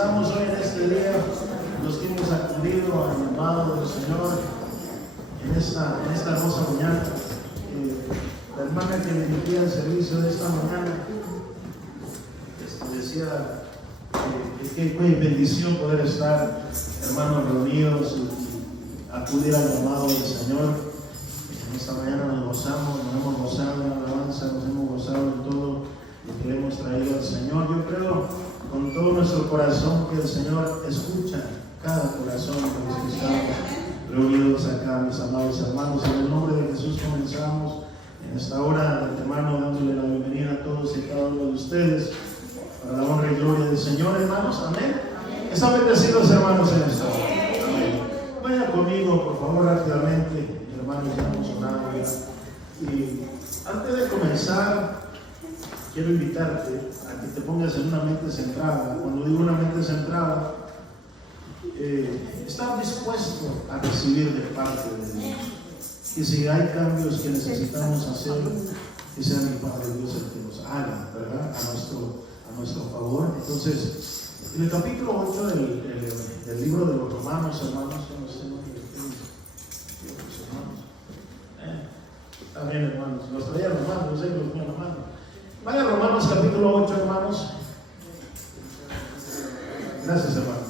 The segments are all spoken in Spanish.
estamos hoy en este día, los que hemos acudido al llamado del Señor en esta hermosa mañana. La hermana que me dirigía el servicio de esta mañana decía que qué bendición poder estar, hermanos, reunidos y acudir al llamado del Señor. En esta mañana nos gozamos, nos hemos gozado en alabanza, nos hemos gozado en todo lo que le hemos traído al Señor. Yo creo con todo nuestro corazón que el Señor escucha cada corazón de los que estamos reunidos acá, mis amados hermanos. En el nombre de Jesús comenzamos en esta hora de antemano dándole la bienvenida a todos y cada uno de ustedes para la honra y gloria del Señor, hermanos. Amén. ¿Están bendecidos, hermanos, en esta hora? Amén. Vayan conmigo, por favor, rápidamente, hermanos, ya hemos orado ya. Y antes de comenzar, quiero invitarte a que te pongas en una mente centrada. Cuando digo una mente centrada, estar dispuesto a recibir de parte de Dios. Y si hay cambios que necesitamos hacer, que sea mi Padre Dios el que los haga, ¿verdad? A nuestro favor. Entonces, en el capítulo 8 del libro de los Romanos, hermanos, yo no sé también, hermanos, los traía Romanos, los tenía en la mano. Vaya a Romanos capítulo 8, hermanos. Gracias, hermanos.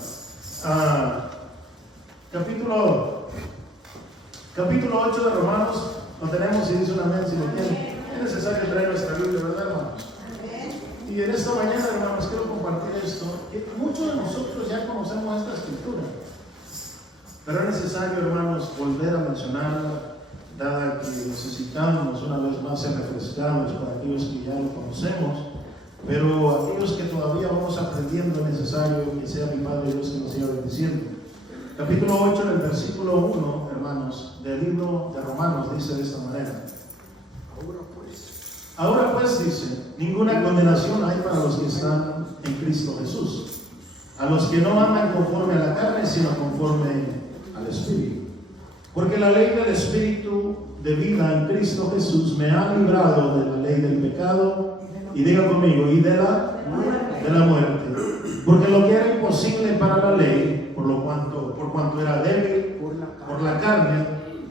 Capítulo 8 de Romanos, lo tenemos y dice una amén si lo tienen. Es necesario traer nuestra Biblia, ¿verdad, hermanos? Y en esta mañana, hermanos, quiero compartir esto. Que muchos de nosotros ya conocemos esta escritura, pero es necesario, hermanos, volver a mencionarla, dada que necesitamos una vez más ser refrescados para aquellos que ya lo conocemos, pero aquellos que todavía vamos aprendiendo es necesario que sea mi Padre Dios que nos siga bendiciendo. Capítulo 8, en el versículo 1, hermanos, del libro de Romanos, dice de esta manera: Ahora pues, dice, ninguna condenación hay para los que están en Cristo Jesús, a los que no andan conforme a la carne, sino conforme al Espíritu. Porque la ley del Espíritu de vida en Cristo Jesús me ha librado de la ley del pecado, y diga conmigo, y de la muerte. Porque lo que era imposible para la ley, por cuanto era débil por la carne,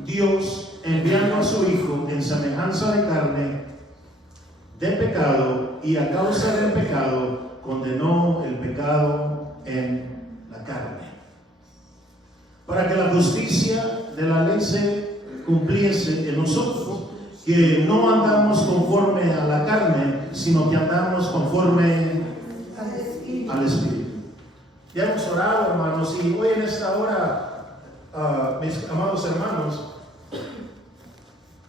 Dios, enviando a su Hijo en semejanza de carne, de pecado, y a causa del pecado, condenó el pecado en la carne, para que la justicia de la ley se cumpliese en nosotros, que no andamos conforme a la carne, sino que andamos conforme al Espíritu. Ya hemos orado, hermanos, y hoy en esta hora, mis amados hermanos,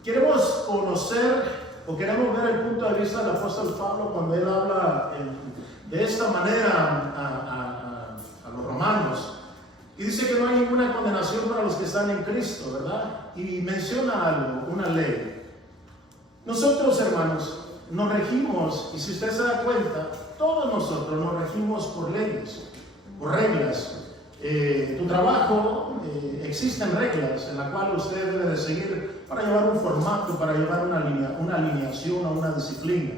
queremos conocer o queremos ver el punto de vista del apóstol Pablo cuando él habla de esta manera a los romanos. Y dice que no hay ninguna condenación para los que están en Cristo, ¿verdad? Y menciona algo, una ley. Nosotros, hermanos, nos regimos, y si usted se da cuenta, todos nosotros nos regimos por leyes, por reglas. Tu trabajo, existen reglas en las cuales usted debe de seguir para llevar un formato, para llevar una alineación o una disciplina.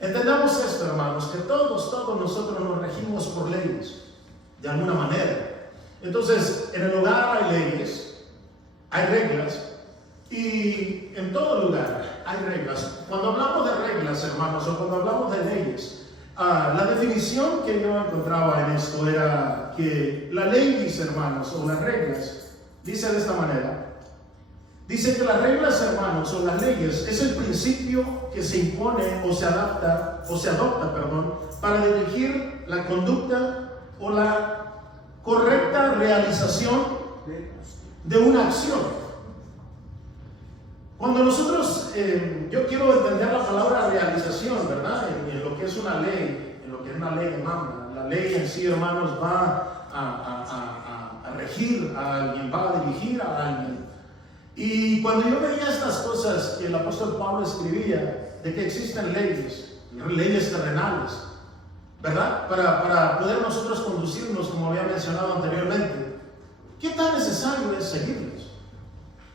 Entendamos esto, hermanos, que todos nosotros nos regimos por leyes, de alguna manera. Entonces, en el hogar hay leyes, hay reglas, y en todo lugar hay reglas. Cuando hablamos de reglas, hermanos, o cuando hablamos de leyes, la definición que yo encontraba en esto era que la ley, dice, hermanos, o las reglas, dice de esta manera: dice que las reglas, hermanos, o las leyes es el principio que se impone o se adopta, para dirigir la conducta o la correcta realización de una acción. Cuando nosotros, yo quiero entender la palabra realización, ¿verdad? En lo que es una ley, en lo que es una ley demanda. La ley en sí, hermanos, va a regir a alguien, va a dirigir a alguien. Y cuando yo veía estas cosas que el apóstol Pablo escribía, de que existen leyes terrenales, ¿verdad? Para poder nosotros conducirnos, como había mencionado anteriormente, ¿qué tan necesario es seguirlos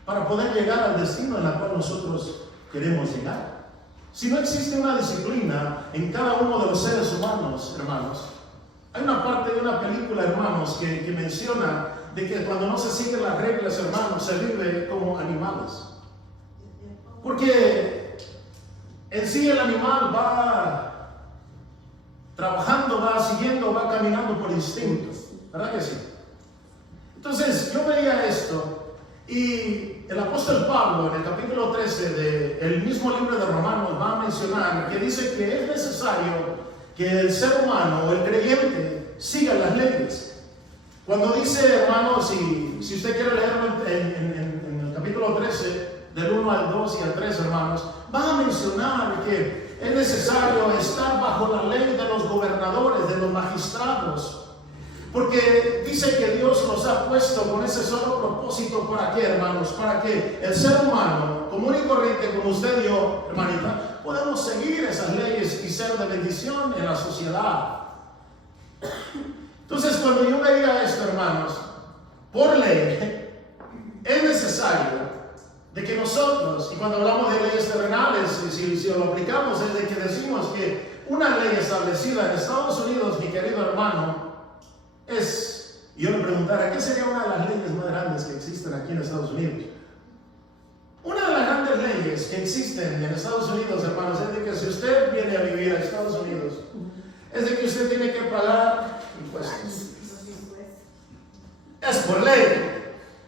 para poder llegar al destino en el cual nosotros queremos llegar? Si no existe una disciplina en cada uno de los seres humanos, hermanos, Hay una parte de una película, hermanos, que menciona de que cuando no se siguen las reglas, hermanos, se vive como animales. Porque en sí el animal va trabajando, va siguiendo, va caminando por instinto. ¿Verdad que sí? Entonces yo veía esto y el apóstol Pablo en el capítulo 13 del mismo libro de Romanos va a mencionar que dice que es necesario que el ser humano o el creyente siga las leyes. Cuando dice, hermanos, si usted quiere leerlo en el capítulo 13 del 1 al 2 y al 3, hermanos, va a mencionar que es necesario estar bajo la ley de los gobernadores, de los magistrados. Porque dice que Dios los ha puesto con ese solo propósito. ¿Para qué, hermanos? Para que el ser humano común y corriente como usted y yo, hermanita, podamos seguir esas leyes y ser de bendición en la sociedad. Entonces, cuando yo veía esto, hermanos, por ley, es necesario de que nosotros, y cuando hablamos de leyes terrenales, si lo aplicamos, es de que decimos que una ley establecida en Estados Unidos, mi querido hermano, y yo le preguntara, ¿qué sería una de las leyes más grandes que existen aquí en Estados Unidos? Una de las grandes leyes que existen en Estados Unidos, hermanos, es de que si usted viene a vivir a Estados Unidos, es de que usted tiene que pagar impuestos. Es por ley.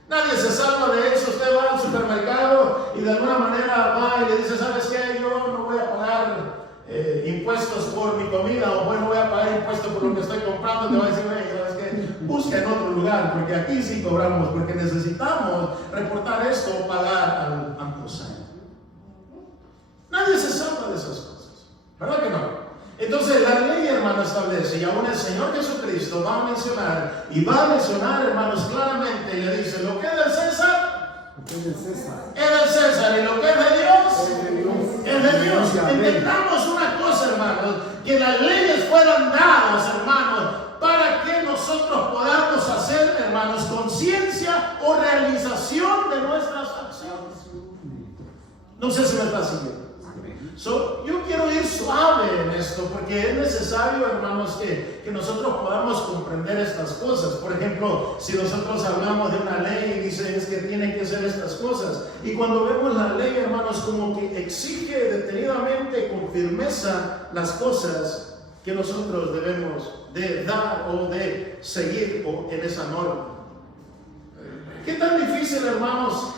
Nadie se salva de eso. Usted va al supermercado y de alguna manera va y le dice, ¿sabes qué? Yo no voy a pagar impuestos por mi comida, o bueno, voy a pagar impuestos por lo que estoy comprando. Te voy a decir, ¿sabes qué? Busca en otro lugar, porque aquí sí cobramos, porque necesitamos reportar esto o pagar al AMPOSAI. Nadie se salva de esas cosas, ¿verdad que no? Entonces la ley, hermano, establece, y aún el Señor Jesucristo va a mencionar, hermanos, claramente, y le dice, lo que es del César, es del César, y lo que es de Dios, es de Dios. Entendamos una cosa, hermanos, que las leyes fueron dadas, hermanos, para que nosotros podamos hacer, hermanos, conciencia o realización de nuestras acciones. No sé si me está siguiendo. Yo quiero ir suave en esto, porque es necesario, hermanos, que nosotros podamos comprender estas cosas. Por ejemplo, si nosotros hablamos de una ley y dice es que tienen que ser estas cosas, y cuando vemos la ley, hermanos, como que exige detenidamente, con firmeza, las cosas que nosotros debemos de dar o de seguir en esa norma. ¿Qué tan difícil, hermanos,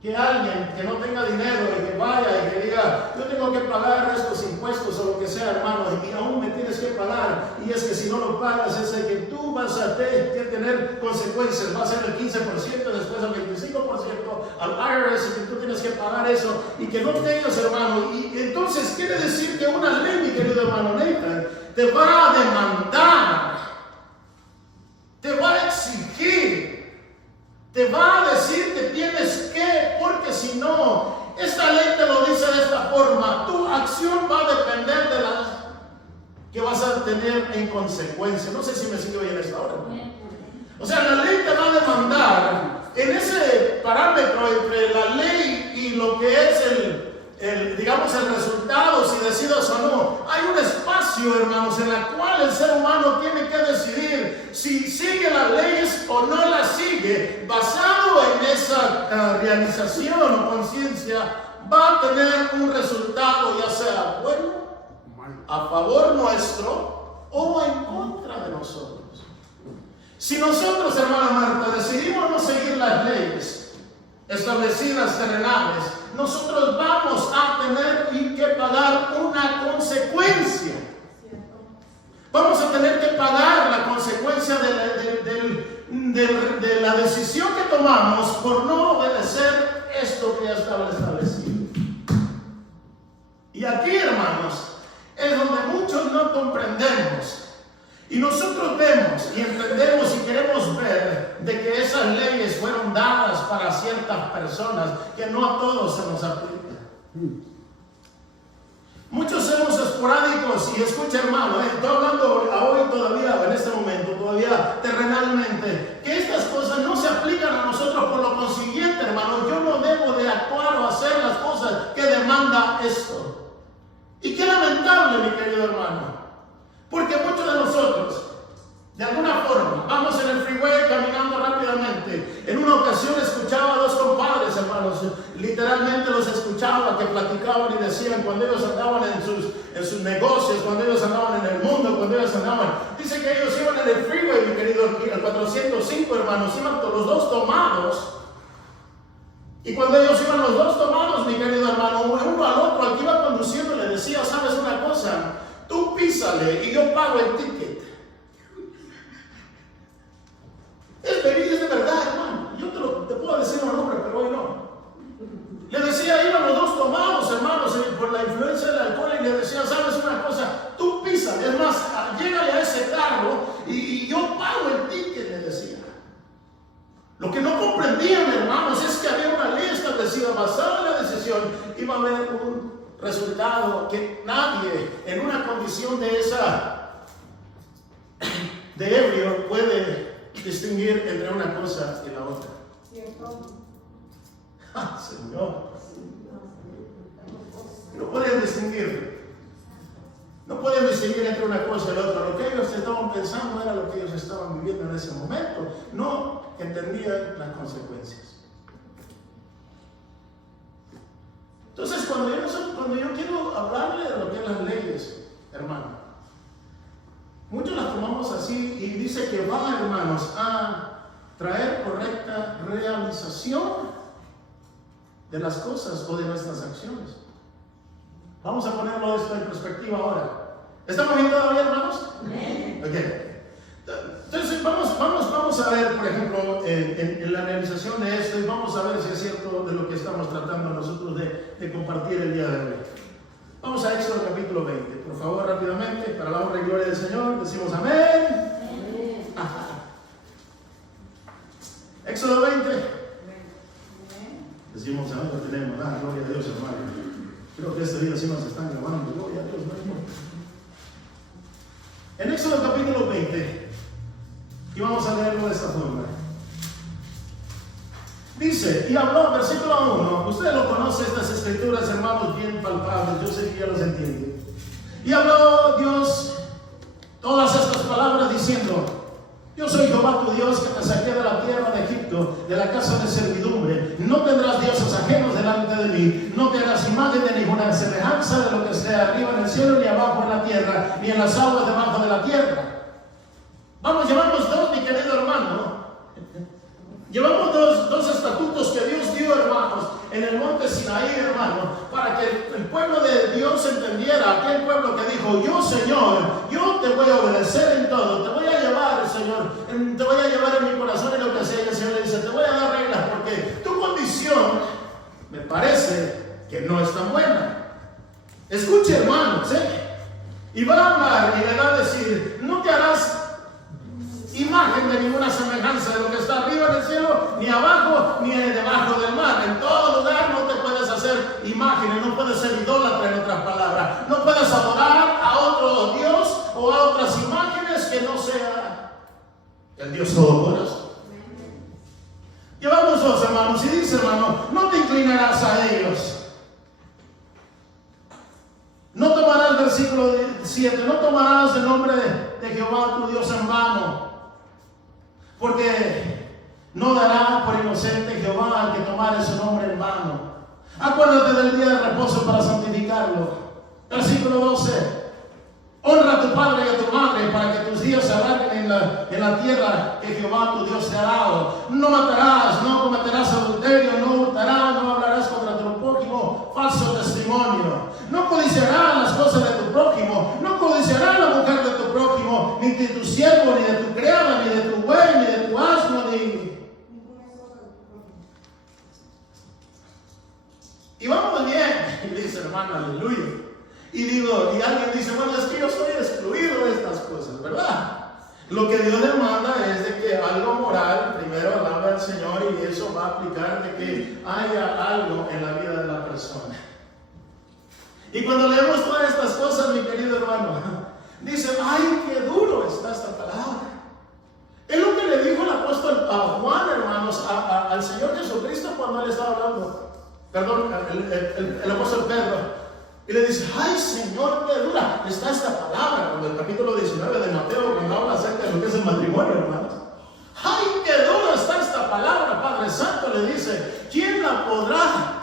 que alguien que no tenga dinero y que vaya y que diga, yo tengo que pagar estos impuestos o lo que sea, hermano, y aún me tienes que pagar, y es que si no lo pagas es de que tú vas a tener consecuencias, va a ser el 15%, después el 25% al IRS, y que tú tienes que pagar eso, y que no tengas, hermano, y entonces quiere decir que una ley, mi querido hermano Nathan, te va a demandar, te va a exigir, te va a decir que tienes que, porque si no, esta ley te lo dice de esta forma, tu acción va a depender de las que vas a tener en consecuencia. No sé si me sigue bien esta hora. O sea, la ley te va a demandar en ese parámetro entre la ley y lo que es digamos, el resultado, si decidas o no. Hay un espacio, hermanos, en el cual el ser humano tiene que decidir si sigue las leyes o no las sigue. Basado en esa realización o conciencia, va a tener un resultado, ya sea bueno, a favor nuestro o en contra de nosotros. Si nosotros, hermana Marta, decidimos no seguir las leyes establecidas terrenales, nosotros vamos a tener que pagar una consecuencia. Vamos a tener que pagar la consecuencia de la decisión que tomamos por no obedecer esto que ya estaba establecido. Y aquí, hermanos, es donde muchos no comprendemos. Y nosotros vemos y entendemos y queremos ver de que esas leyes fueron dadas para ciertas personas, que no a todos se nos aplica. Muchos somos esporádicos, y escucha, hermano, estoy hablando hoy todavía, en este momento, todavía terrenalmente, que estas cosas no se aplican a nosotros. Por lo consiguiente, hermano, yo no debo de actuar o hacer las cosas que demanda esto. Y qué lamentable, mi querido hermano, porque muchos de nosotros constantemente los escuchaba que platicaban y decían cuando ellos andaban en sus negocios, cuando ellos andaban en el mundo, cuando ellos andaban. Dice que ellos iban en el freeway, mi querido, el 405, hermanos, iban los dos tomados. Y cuando ellos iban los dos tomados, mi querido hermano, uno al otro, al que iba conduciendo, le decía, ¿sabes una cosa? Tú písale y yo pago el ticket. Es de verdad, hermano. Yo te puedo decir un nombre, pero hoy no. Le decía, iban los dos tomados, hermanos, por la influencia del alcohol, y le decía, ¿sabes una cosa? Tú písale, es más, llégale a ese carro y yo pago el ticket, le decía. Lo que no comprendían, hermanos, es que había una ley establecida, basada en la decisión, iba a haber un resultado que nadie en una condición de ebrio puede distinguir entre una cosa y la otra. ¡Ah, Señor! No pueden distinguir. No pueden distinguir entre una cosa y la otra. Lo que ellos estaban pensando era lo que ellos estaban viviendo en ese momento. No entendían las consecuencias. Entonces, cuando yo quiero hablarle de lo que es las leyes, hermano, muchos las tomamos así y dice que va, hermanos, a traer correcta realización de las cosas o de nuestras acciones. Vamos a ponerlo esto en perspectiva ahora. ¿Estamos bien todavía, hermanos? ¿Sí? Ok. Entonces vamos a ver, por ejemplo, en la realización de esto, y vamos a ver si es cierto de lo que estamos tratando nosotros de compartir el día de hoy. Vamos a Éxodo capítulo 20. Por favor, rápidamente, para la honra y gloria del Señor, decimos amén. Éxodo 20. Decimos amén, lo tenemos. Gloria a Dios, hermano. Creo que este día sí nos están grabando. Gloria a Dios, hermano. En Éxodo capítulo 20, y vamos a leerlo de esta forma. Dice, y habló, versículo 1, ustedes lo conocen, estas escrituras, hermanos, bien palpables, yo sé que ya los entienden. Y habló Dios todas estas palabras diciendo, yo soy Jehová tu Dios que te saqué de la tierra de Egipto, de la casa de servidumbre. No tendrás dioses ajenos delante de mí, no te harás imagen de ninguna semejanza de lo que sea arriba en el cielo, ni abajo en la tierra, ni en las aguas debajo de la tierra. Vamos, llevamos dos, mi querido hermano. Llevamos dos estatutos que Dios dio, hermanos, en el monte Sinaí, hermano, para que el pueblo de Dios entendiera, aquel pueblo que dijo, yo, Señor, yo te voy a obedecer en todo, te voy a llevar, Señor, te voy a llevar en mi corazón en lo que sea. Y el Señor le dice, te voy a dar reglas porque tu condición me parece que no es tan buena. Escuche, hermanos, y va a hablar y le va a decir, no te harás imagen de ninguna semejanza de lo que está arriba en el cielo, ni abajo, ni debajo del mar. En todo lugar no te puedes hacer imágenes, no puedes ser idólatra, en otras palabras. No puedes adorar a otro Dios o a otras imágenes que no sea el Dios Todopoderoso. Llevamos dos, hermanos, y dice, hermano, no te inclinarás a ellos. No tomarás, versículo 7, no tomarás el nombre de Jehová tu Dios en vano, porque no dará por inocente Jehová al que tomare su nombre en vano. Acuérdate del día de reposo para santificarlo. Versículo 12. Honra a tu padre y a tu madre para que tus días se alarguen en la tierra que Jehová tu Dios te ha dado. No matarás, no cometerás adulterio, no hurtarás, no hablarás contra tu prójimo falso testimonio. No codiciarás las cosas de tu prójimo, no codiciarás la mujer de tu prójimo, ni de tu siervo, ni de tu criada, ni de tu buey, ni de tu asno, ni... Y vamos bien, y dice hermano, aleluya. Y digo, y alguien dice, bueno, es que yo soy excluido de estas cosas, ¿verdad? Lo que Dios demanda es de que algo moral, primero alabe al Señor, y eso va a aplicar de que haya algo en la vida de la persona. Y cuando leemos todas estas cosas, mi querido hermano, dice, ay, qué duro está esta palabra. Es lo que le dijo el apóstol a Juan, hermanos, al Señor Jesucristo cuando él estaba hablando. Perdón, el apóstol Pedro. Y le dice, ay, Señor, qué dura está esta palabra. Cuando el capítulo 19 de Mateo, cuando habla acerca de lo que es el matrimonio, hermanos. Ay, qué dura está esta palabra, Padre Santo, le dice, ¿quién la podrá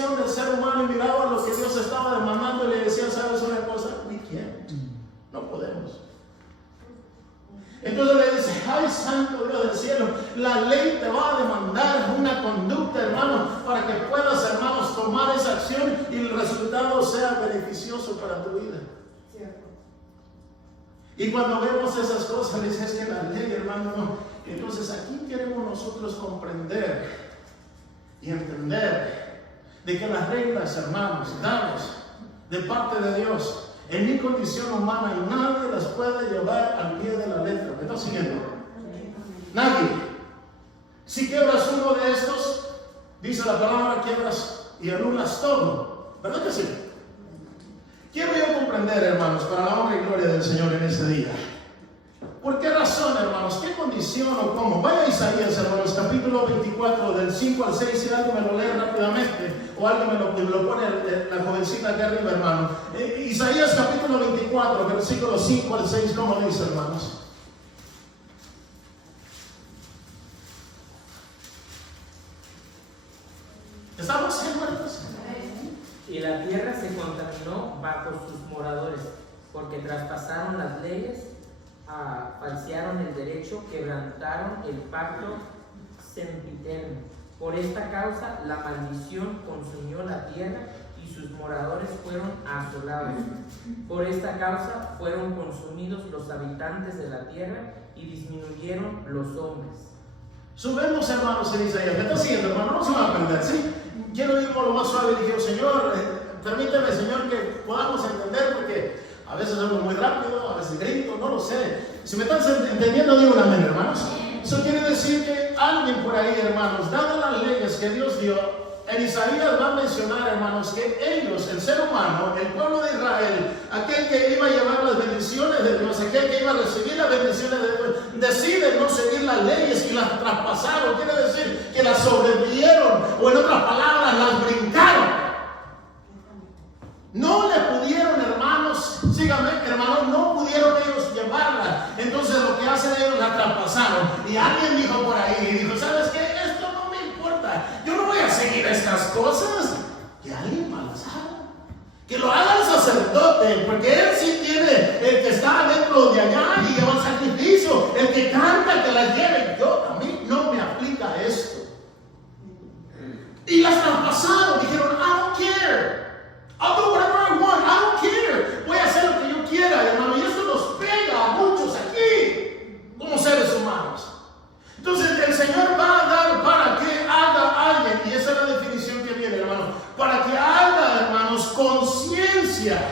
condición del ser humano y miraba lo que Dios estaba demandando y le decía, ¿sabes una cosa? We can't. No podemos. Entonces le dice, ay, santo Dios del cielo, la ley te va a demandar una conducta, hermano, para que puedas, hermanos, tomar esa acción y el resultado sea beneficioso para tu vida. Y cuando vemos esas cosas, dices que la ley, hermano, no. Entonces aquí queremos nosotros comprender y entender de que las reglas, hermanos, dadas de parte de Dios, en mi condición humana, y nadie las puede llevar al pie de la letra. ¿Me estás siguiendo? Nadie. Si quiebras uno de estos, dice la palabra, quiebras y anulas todo. ¿Verdad que sí? Quiero yo comprender, hermanos, para la honra y gloria del Señor en este día. ¿Por qué razón, hermanos? ¿Qué condición o cómo? Vaya a Isaías, hermanos, capítulo 24, del 5 al 6, si alguien me lo lee rápidamente, o alguien me lo pone la jovencita aquí arriba, hermano. Isaías capítulo 24, versículos 5 al 6, ¿cómo dice, hermanos? ¿Estamos hermanos? Y la tierra se contaminó bajo sus moradores, porque traspasaron las leyes, falsearon el derecho, quebrantaron el pacto sempiterno. Por esta causa la maldición consumió la tierra y sus moradores fueron asolados. Por esta causa fueron consumidos los habitantes de la tierra y disminuyeron los hombres. Subemos, hermanos, en Isaías. ¿Me está siguiendo, hermano? No se van a perder, ¿sí? Quiero ir por lo más suave y digo, Señor, permíteme, Señor, que podamos entender, porque a veces hablo muy rápido, a veces grito, no lo sé. Si me están entendiendo, digo un amén, hermanos. Eso quiere decir que alguien por ahí, hermanos, dadas las leyes que Dios dio, en Isaías va a mencionar, hermanos, que ellos, el ser humano, el pueblo de Israel, aquel que iba a llevar las bendiciones de Dios, aquel que iba a recibir las bendiciones de Dios, deciden no seguir las leyes y las traspasaron. Quiere decir que las sobrevivieron, o en otras palabras, las brincaron. No le pudieron, hermanos, síganme, hermanos, no pudieron ellos llevarla. Entonces lo que hacen ellos, la traspasaron. Y alguien dijo por ahí, dijo, ¿sabes qué? Esto no me importa. Yo no voy a seguir estas cosas. Que alguien más las haga. Que lo haga el sacerdote, porque él sí tiene, el que está dentro de allá y lleva el sacrificio, el que canta, que la lleve. A mí no me aplica esto. Y las traspasaron, dijeron, I don't care. I'll do whatever I want. I don't care. Voy a hacer lo que yo quiera, hermano. Y esto nos pega a muchos aquí, como seres humanos. Entonces el Señor va a dar para que haga alguien, y esa es la definición que viene, hermano, para que haga, hermanos, conciencia.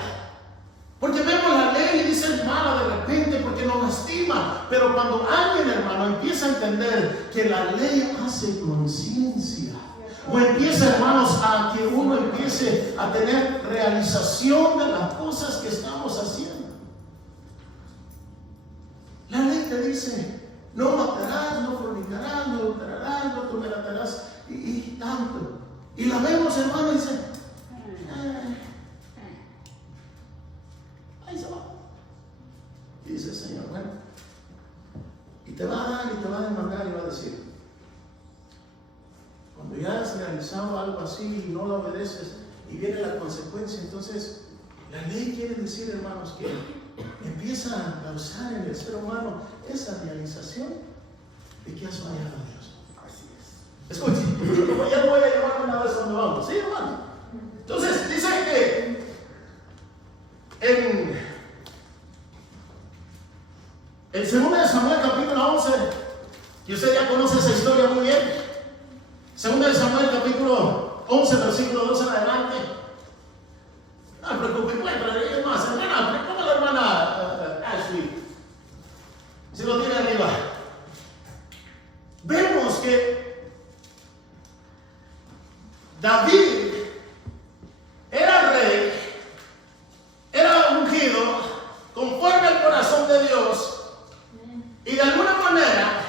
Porque vemos la ley y dice es mala de repente porque nos lastima. Pero cuando alguien, hermano, empieza a entender que la ley hace conciencia, o empieza, hermanos, a que uno empiece a tener realización de las cosas que estamos haciendo. La ley te dice, no matarás, no fornicarás, no adulterarás, no cometerás, y tanto. Y la vemos, hermano, y dice, ahí se va. Y dice el Señor, bueno, y te va a dar y te va a demandar y va a decir, cuando ya has realizado algo así y no lo obedeces y viene la consecuencia, entonces la ley quiere decir, hermanos, que empieza a causar en el ser humano esa realización de que has fallado a Dios. Así es. Escuchen, ya lo voy a llevar una vez donde vamos. ¿Sí, hermano? Entonces dice que en 2 Samuel capítulo 11, y usted ya conoce esa historia muy bien. 2 Samuel capítulo 11, versículo 2 en adelante. No me preocupe, pero es más, hermana, ¿cómo la hermana Ashley? Si lo tiene arriba. Vemos que David era rey, era ungido conforme al corazón de Dios, y de alguna manera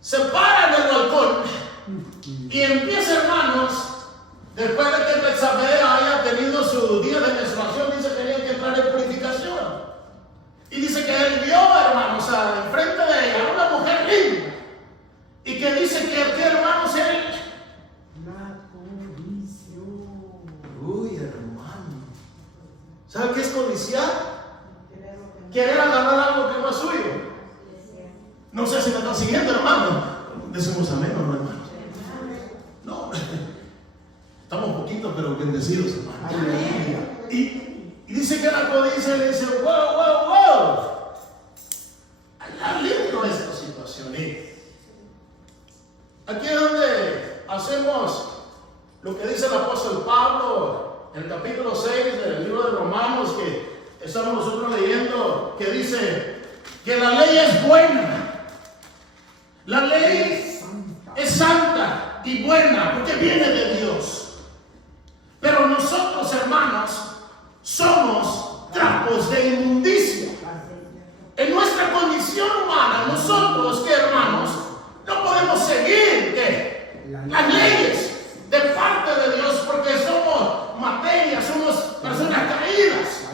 se para en el balcón y empieza, hermanos, después de que Betsabé haya tenido su día de menstruación, dice que tenía que entrar en purificación. Y dice que él vio, hermanos, enfrente de ella una mujer linda. Y que dice que, hermanos, él... La codició. ¿Sabe qué es codiciar? Querer agarrar algo que no es suyo. No sé si me están siguiendo, hermano. Decimos amén, ¿o no, hermano? No, estamos poquitos, pero bendecidos, hermano. Y dice que la codicia le dice, wow. Allá lindo esta situación. Aquí es donde hacemos lo que dice el apóstol Pablo en el capítulo 6 del libro de Romanos, que estamos nosotros leyendo, que dice que la ley es buena. La ley es santa y buena porque viene de Dios. Pero nosotros, hermanos, somos trapos de inmundicia. En nuestra condición humana, nosotros, ¿qué, hermanos? No podemos seguir las leyes de parte de Dios porque somos materia, somos personas caídas.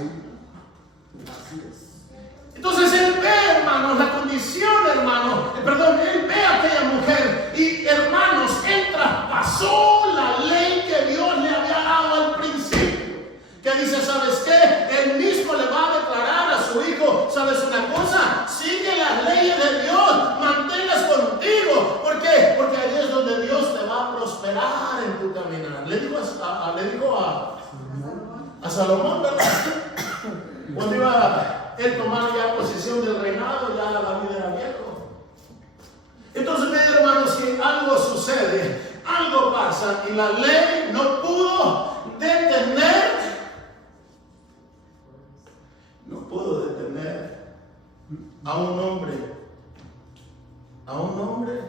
Entonces él ve, hermanos, la condición, hermanos, él ve a aquella mujer y, hermanos, él traspasó la ley que Dios le había dado al principio. Que dice, ¿sabes qué? Él mismo le va a declarar a su hijo, ¿sabes una cosa? Sigue las leyes de Dios, manténlas contigo. ¿Por qué? Porque ahí es donde Dios te va a prosperar en tu caminar. Le dijo a Salomón, ¿verdad? Cuando iba él tomar ya posesión del reinado, ya David era viejo. Entonces, hermanos, que algo sucede, algo pasa y la ley no pudo detener a un hombre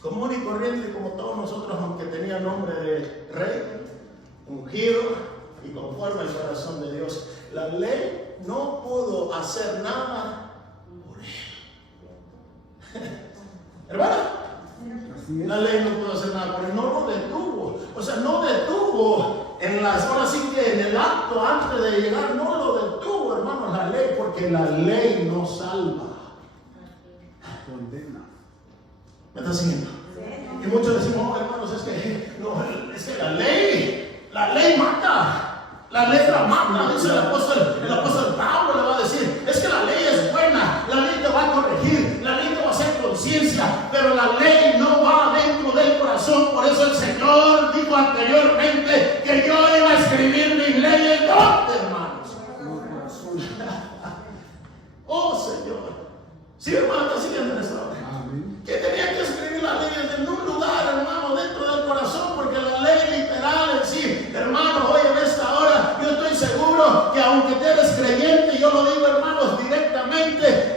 común y corriente como todos nosotros, aunque tenía nombre de rey, ungido y conforme al corazón de Dios. La ley no pudo hacer nada por él. Hermano, la ley no pudo hacer nada por él, no lo detuvo. O sea, no detuvo ahora sí que en el acto antes de llegar, no lo detuvo, hermanos, la ley, porque la ley no salva. Condena. ¿Me está siguiendo? Y muchos decimos, hermanos, es que la ley mata. La letra mata, dice el apóstol Pablo le va a decir, es que la ley es buena, la ley te va a corregir, la ley te va a hacer conciencia, pero la ley no va dentro del corazón. Por eso el Señor dijo anteriormente que yo iba a escribir mis leyes. ¿Dónde, hermanos? Oh, Señor. Sí, hermano, está siguiendo en esta hora. Que tenía que escribir las leyes en un lugar, hermano, dentro del corazón, porque la ley literal en sí, hermano, hoy en esta hora, yo estoy seguro que aunque te eres creyente, yo lo digo, hermanos, directamente,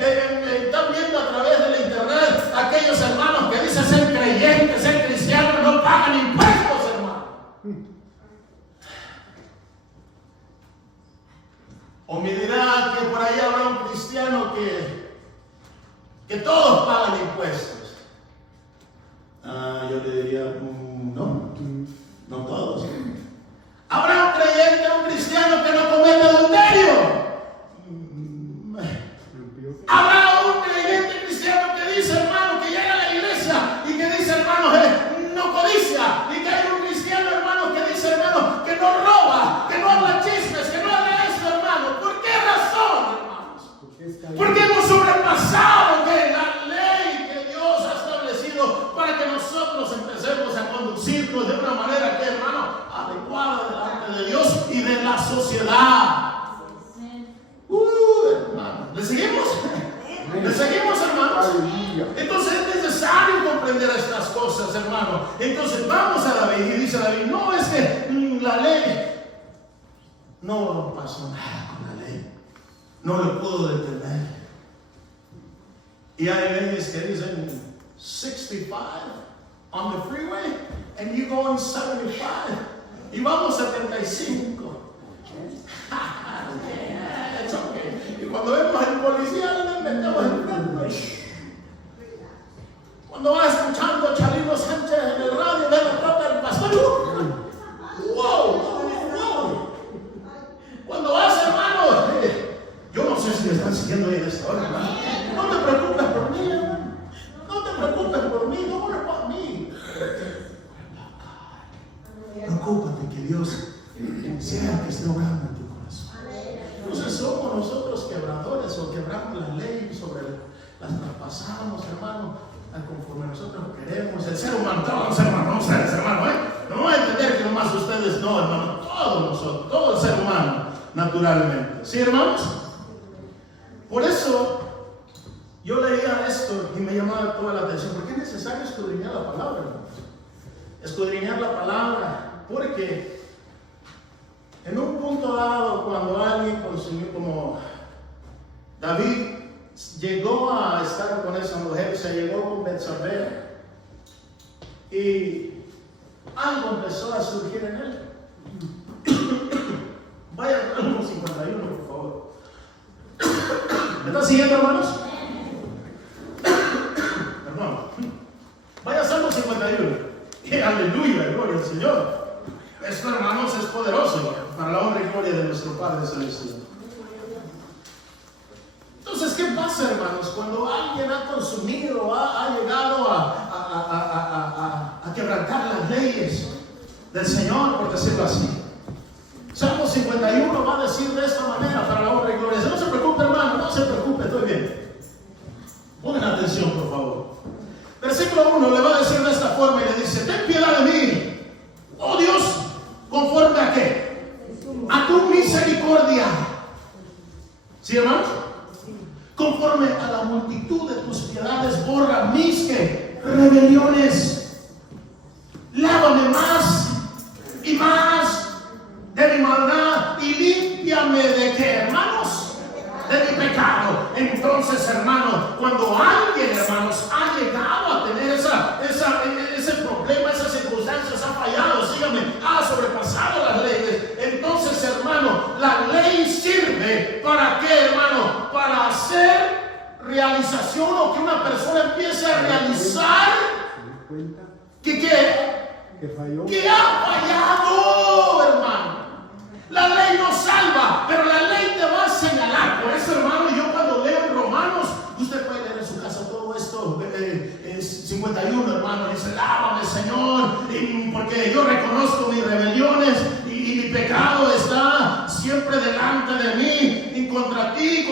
están viendo a través del internet, aquellos hermanos que dicen ser creyentes, ser cristianos, no pagan impuestos, hermano. O me dirá que por ahí habrá un cristiano que todos pagan impuestos. Yo le diría, no todos. Habrá un creyente, un cristiano que no comete adulterio. Habrá un creyente cristiano que dice, hermano, que llega a la iglesia y que dice, hermano, no codicia. Y que hay un cristiano, hermano, que dice, hermano, que no roba, que no habla chismes, que no haga eso, hermano. ¿Por qué razón, hermanos? Porque hemos sobrepasado la ley que Dios ha establecido para que nosotros empecemos a conducirnos de una manera que, hermano, adecuada delante de Dios y de la sociedad. Hermano, ¿le seguimos? ¿Le seguimos, hermanos? Entonces es necesario comprender estas cosas, hermano. Entonces vamos a David y dice David, no es que la ley no pasó nada con la ley, no lo pudo detener. Y hay leyes que dicen 65 on the freeway and you go on 75 y vamos a 75. It's okay. Y cuando vemos al policía le metemos el frente. Cuando va escuchando a Chalino Sánchez en el radio, ve la troca del pastor. ¡Wow! Cuando vas, hermano, yo no sé si me están siguiendo ahí en esta hora, hermano. No te preocupes por mí, hermano. No te preocupes por mí, no worry about me. Preocúpate que Dios sea el que esté obrando en tu corazón. como nosotros queremos. El ser humano, todos los seres humanos, vamos a ver, ser humano, no voy a entender que nomás ustedes no, hermano, todos nosotros, todo el ser humano, naturalmente. ¿Sí, hermanos? Por eso yo leía esto y me llamaba toda la atención, porque es necesario escudriñar la palabra, hermanos. Escudriñar la palabra, porque en un punto dado, cuando alguien consumió, como David llegó a estar con esa mujer, se llegó con Betsabé, y algo empezó a surgir en él. Vaya al Salmo 51, por favor. ¿Me están siguiendo, hermanos? Perdón. Vaya al Salmo 51. Aleluya, gloria al Señor. Esto, hermanos, es poderoso para la honra y gloria de nuestro Padre Celestial. Entonces, ¿qué pasa, hermanos? Cuando alguien ha consumido, ha llegado a quebrantar las leyes del Señor, por decirlo así. Salmo 51 va a decir de esta manera para la honra y gloria. No se preocupe, hermano, no se preocupe, estoy bien. Pongan atención, por favor. Versículo 1 le va a decir de esta forma y le dice: ten piedad de mí, oh Dios, conforme a qué? A tu misericordia. ¿Sí, hermanos? Conforme a la multitud de tus piedades, borra mis ¿qué? Rebeliones. Lávame más y más de mi maldad y límpiame de qué, hermanos, de mi pecado. Entonces, hermano, cuando alguien, hermanos, ha llegado a tener ese problema, esas circunstancias, ha fallado, síganme, ha sobrepasado las leyes, entonces, hermano, la ley sirve para qué, hermano, para hacer realización, o que una persona empiece a realizar que ha fallado, hermano. La ley no salva, pero la ley te va a señalar. Por eso, hermano, yo cuando leo en Romanos, usted puede leer en su casa todo esto, 51, hermano, dice: lávame, Señor, porque yo reconozco mis rebeliones y mi pecado está siempre delante de mí, y contra ti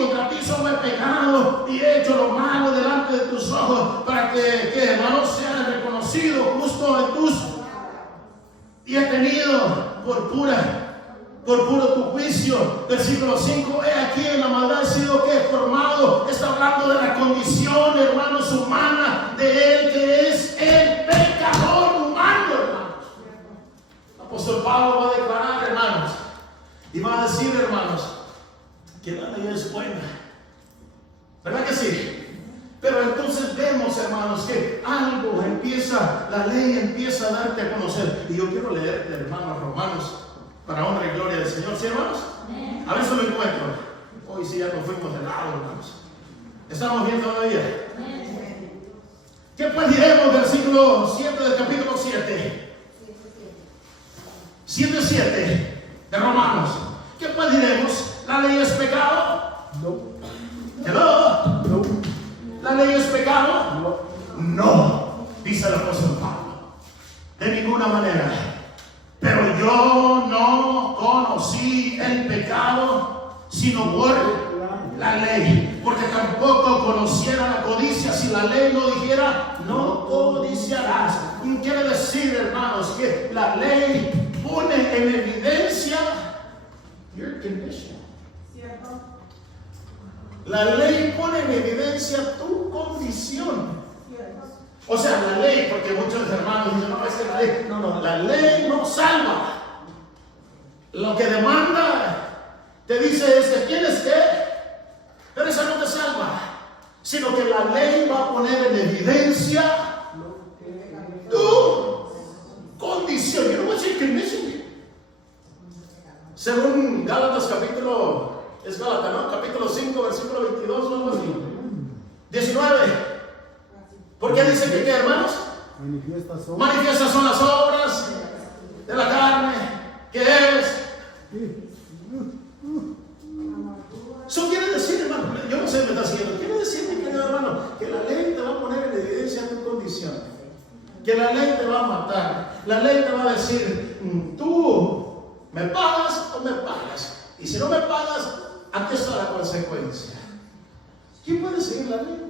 solo he pecado y he hecho lo malo delante de tus ojos, para que hermano, sea reconocido justo en tus, y he tenido por puro tu juicio. Versículo 5: he aquí en la maldad he sido que formado. Está hablando de la condición, hermanos, humana de él, que es el pecador humano, hermanos. El apóstol Pablo va a declarar, hermanos, y va a decir, hermanos, que la ley es buena, ¿verdad que sí? Pero entonces vemos, hermanos, que algo la ley empieza a darte a conocer. Y yo quiero leer, hermanos, Romanos, para honra y gloria del Señor. ¿Sí, hermanos? A ver si lo encuentro. Hoy sí ya nos fuimos de lado, hermanos. ¿Estamos bien todavía? ¿Qué pues diremos? Versículo 7 del capítulo 7. 7:7 de Romanos. ¿Qué pues diremos? ¿La ley es pecado? No. ¿Hello? No. ¿La ley es pecado? No. No, dice el apóstol Pablo. De ninguna manera. Pero yo no conocí el pecado sino por la ley, porque tampoco conociera la codicia si la ley no dijera: no codiciarás. Quiere decir, hermanos, que la ley pone en evidencia your condition. La ley pone en evidencia tu condición. O sea, la ley, porque muchos hermanos dicen: no, es que la ley. No, la ley no salva. Lo que demanda, te dice, es que tienes que, pero eso no te salva, sino que la ley va a poner en evidencia tu condición. You know what's your condition? Según Gálatas capítulo 5, versículo 22 o algo así, 19. ¿Por qué dice que, hermanos? Manifiestas son las obras de la carne, que es. Eso quiere decir, hermano, yo no sé, me está siguiendo. Quiere decir, mi querido hermano, que la ley te va a poner en evidencia tu condición, que la ley te va a matar. La ley te va a decir: tú me pagas o me pagas, y si no me pagas, aquí está la consecuencia. ¿Quién puede seguir la ley?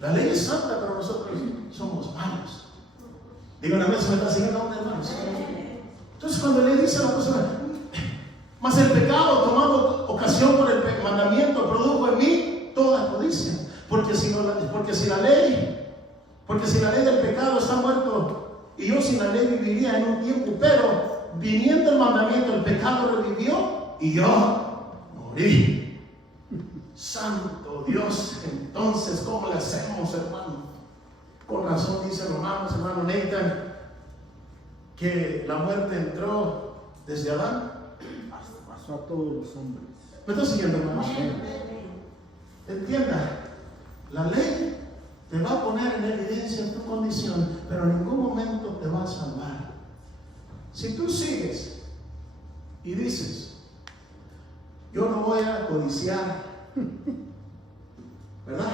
La ley es santa, pero nosotros somos malos. Digo, una vez me está siguiendo a un hermano. Entonces, cuando le dice a la persona, mas el pecado tomando ocasión por el mandamiento produjo en mí toda codicia. Porque si la ley del pecado está muerto, y yo sin la ley viviría en un tiempo, pero viniendo el mandamiento, el pecado revivió y yo morí. Santo Dios, entonces, ¿cómo le hacemos, hermano? Con razón dice Romanos, hermano Nathan, que la muerte entró desde Adán. Pasó a todos los hombres. ¿Me está siguiendo, hermano? Entienda, la ley te va a poner en evidencia tu condición, pero en ningún momento te va a salvar. Si tú sigues y dices, yo no voy a codiciar, ¿verdad?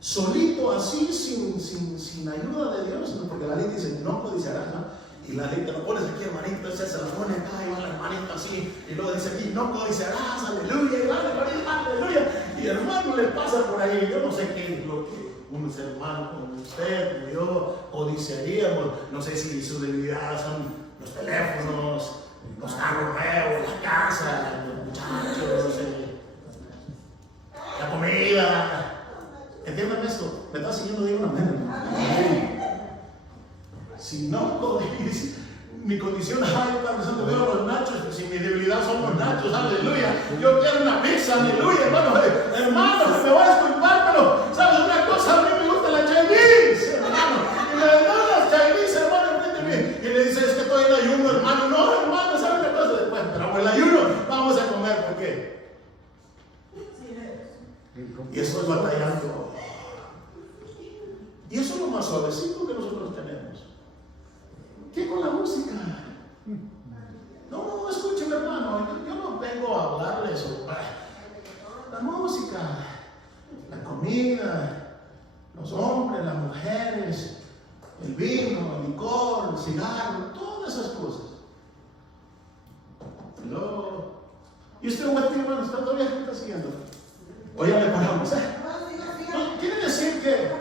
Solito así, sin ayuda de Dios, ¿no? Porque la ley dice, no codiciarás, ¿no? Y la ley te lo pones aquí, hermanito, entonces se lo pone acá y va el hermanito así, y luego dice aquí, no codiciarás, aleluya, y aleluya, y hermano le pasa por ahí. Yo no sé qué es lo que un ser humano como usted, como yo, codiciaríamos. No sé si sus debilidades son los teléfonos, los carros nuevos, la casa, los muchachos, la comida. ¿Entienden esto? ¿Me está siguiendo? Digo una manera. Si no codicia, mi condición, ay, Padre Santo, veo los nachos, si mi debilidad son los nachos, aleluya. Yo quiero una pizza, aleluya, hermano. Hermano, me voy a disculpar, pero ¿sabes una cosa? A mí me gusta la Chinese, hermano. Y me dan las Chinese, hermano, entiéndeme. Y le dice, es que estoy en ayuno, hermano. No, hermano, ¿sabes una cosa? Después, pero el ayuno, vamos a comer, ¿por qué? Y eso es batallando. Y eso es lo más suavecito que nosotros tenemos. ¿Qué con la música? No, escuchen, hermano, yo no vengo a hablarles sobre la música, la comida, los hombres, las mujeres, el vino, el licor, el cigarro, todas esas cosas. Hello. ¿Y usted, hermano, está todavía que está siguiendo? O ya le paramos, quiere decir que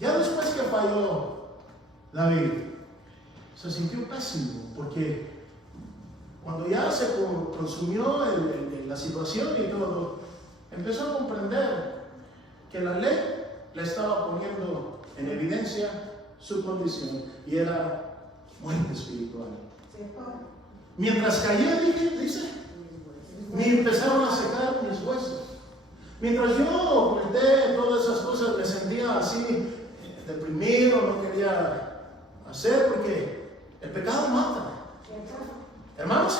ya después que falló David, se sintió pésimo, porque cuando ya se consumió la situación y todo, empezó a comprender que la ley le estaba poniendo en evidencia su condición, y era muerte espiritual. Mientras callé, dice, me empezaron a secar mis huesos. Mientras yo comenté todas esas cosas, me sentía así deprimido, no quería hacer, porque el pecado mata. Hermanos,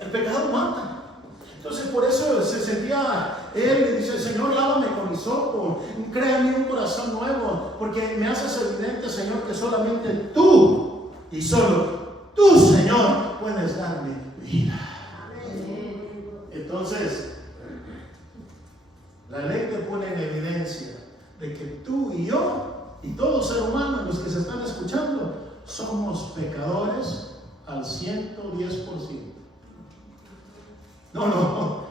el pecado mata. Entonces por eso se sentía él, y dice, Señor, lávame con hisopo, crea en mí un corazón nuevo, porque me haces evidente, Señor, que solamente tú y solo tú, Señor, puedes darme vida. Entonces la ley te pone en evidencia de que tú y yo y todo ser humano, los que se están escuchando, somos pecadores al 110%. No.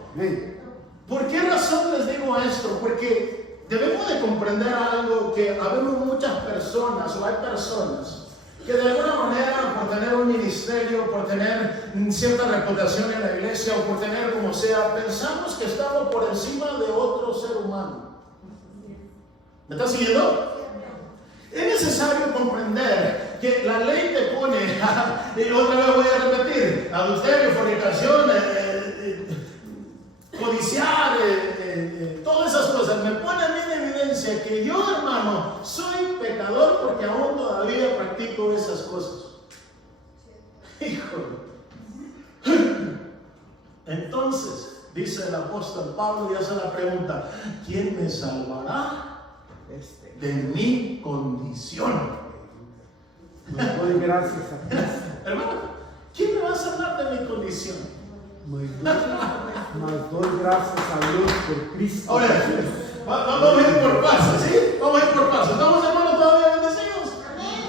¿Por qué razón les digo esto? Porque debemos de comprender algo, que habemos muchas personas, o hay personas que de alguna manera, por tener un ministerio, por tener cierta reputación en la iglesia, o por tener como sea, pensamos que estamos por encima de otro ser humano. ¿Me estás siguiendo? Es necesario comprender que la ley te pone, y otra vez voy a repetir, adulterio, fornicación, codiciar, todas esas cosas, me pone a mí en evidencia que yo, hermano, soy pecador, porque aún todavía practico esas cosas. Híjole. Entonces, dice el apóstol Pablo, y hace la pregunta, ¿quién me salvará de mi condición? Pues doy gracias a Dios. Hermano, ¿quién me va a salvar de mi condición? Mas doy gracias a Dios por Cristo. Ahora, vamos a ir por pasos, ¿sí? Vamos a ir por pasos. ¿Estamos, hermanos, todavía bendecidos?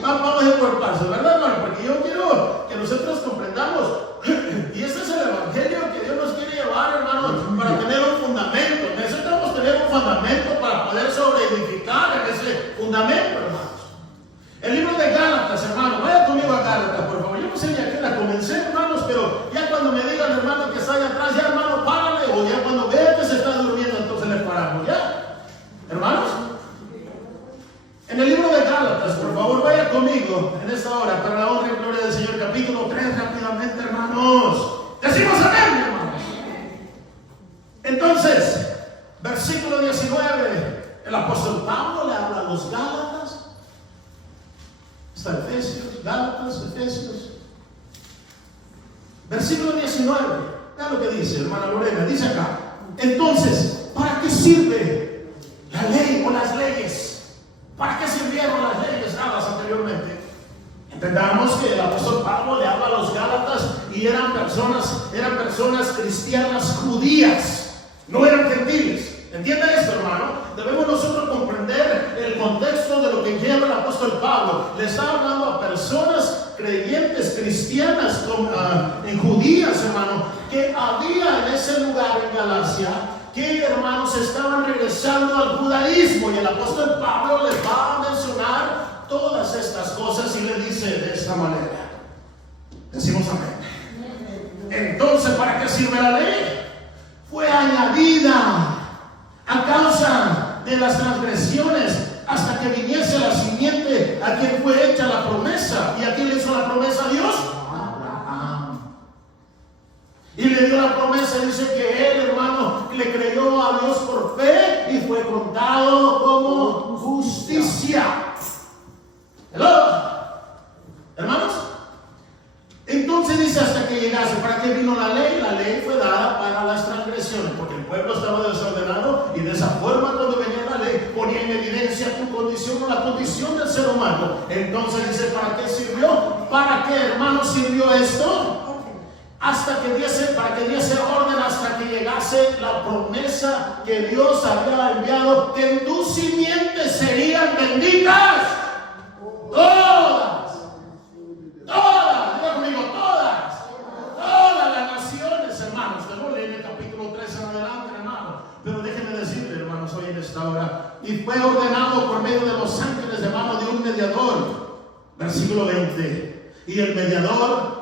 Vamos a ir por pasos, ¿verdad, hermano? Porque yo quiero que nosotros comprendamos, y este es el evangelio que Dios nos quiere llevar, hermanos, para tener un fundamento. fundamento para poder sobreedificar en ese fundamento, hermanos. El libro de Gálatas, hermano, vaya conmigo a Gálatas, por favor. Yo no sé ni a qué la comencé, hermanos, pero ya cuando me digan, hermano, que está allá atrás, ya, hermano, párale, o ya cuando vea que se está durmiendo, entonces le paramos, ¿ya? Hermanos, en el libro de Gálatas, por favor, vaya conmigo en esta hora, para la honra y gloria del Señor, capítulo 3, rápidamente, hermanos. Decimos amén, hermanos. Entonces, versículo 19, el apóstol Pablo le habla a los Gálatas. Está Efesios, Gálatas, Efesios. Versículo 19. Vean lo que dice, hermana Lorena. Dice acá: entonces, ¿para qué sirve la ley o las leyes? ¿Para qué sirvieron las leyes dadas anteriormente? Entendamos que el apóstol Pablo le habla a los Gálatas y eran personas cristianas judías, no eran gentiles. ¿Entienden esto, hermano? Debemos nosotros comprender el contexto de lo que lleva el apóstol Pablo. Le está hablando a personas creyentes, cristianas, en judías, hermano, que había en ese lugar en Galacia, que, hermanos, estaban regresando al judaísmo. Y el apóstol Pablo les va a mencionar todas estas cosas y le dice de esta manera. Decimos amén. Entonces, ¿para qué sirve la ley? Fue añadida a causa de las transgresiones, hasta que viniese la simiente a quien fue hecha la promesa. ¿Y a quién le hizo la promesa a Dios? Abraham. Y le dio la promesa, dice que él, hermano, le creyó a Dios por fe y fue contado como justicia. ¿Hello? ¿Hermanos? Entonces dice hasta que llegase. ¿Para qué vino la ley? La ley fue dada para las transgresiones, porque el pueblo estaba desordenado y de esa forma cuando venía la ley ponía en evidencia tu condición o la condición del ser humano. Entonces dice, ¿para qué sirvió? ¿Para qué, hermano, sirvió esto? Para que diese orden hasta que llegase la promesa que Dios había enviado, que en tu simiente serían benditas todas, diga conmigo, todas las naciones, hermanos. Te lo leen en el capítulo 3 en adelante, hermano. Pero déjenme decirle, hermanos, hoy en esta hora, y fue ordenado por medio de los ángeles de mano de un mediador. Versículo 20. Y el mediador